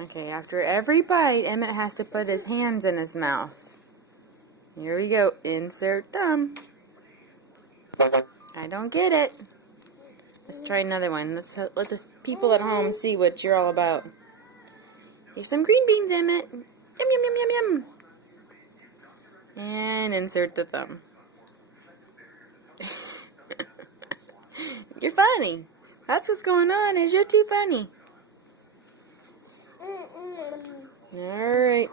Okay, after every bite, Emmett has to put his hands in his mouth. Here we go. Insert thumb. I don't get it. Let's try another one. Let's let the people at home see what you're all about. Here's some green beans, Emmett. Yum, yum, yum, yum, yum. And insert the thumb. You're funny. That's what's going on, is you're too funny. Alright.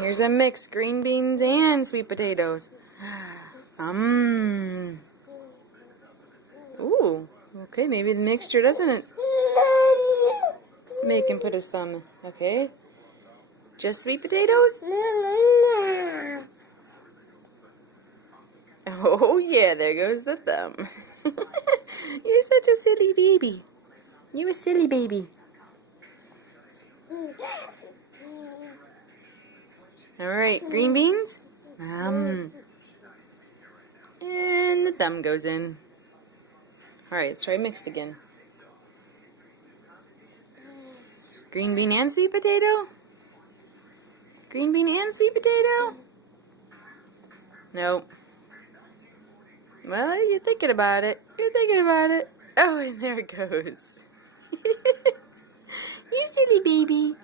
Here's a mix. Green beans and sweet potatoes. Ooh. Okay, maybe the mixture doesn't make him put his thumb. Okay. Just sweet potatoes? Oh yeah, there goes the thumb. You're such a silly baby. You're a silly baby. Alright, green beans. And the thumb goes in. Alright, let's try mixed again. Green bean and sweet potato? Green bean and sweet potato? Nope. Well, you're thinking about it. You're thinking about it. Oh, and there it goes. You silly baby.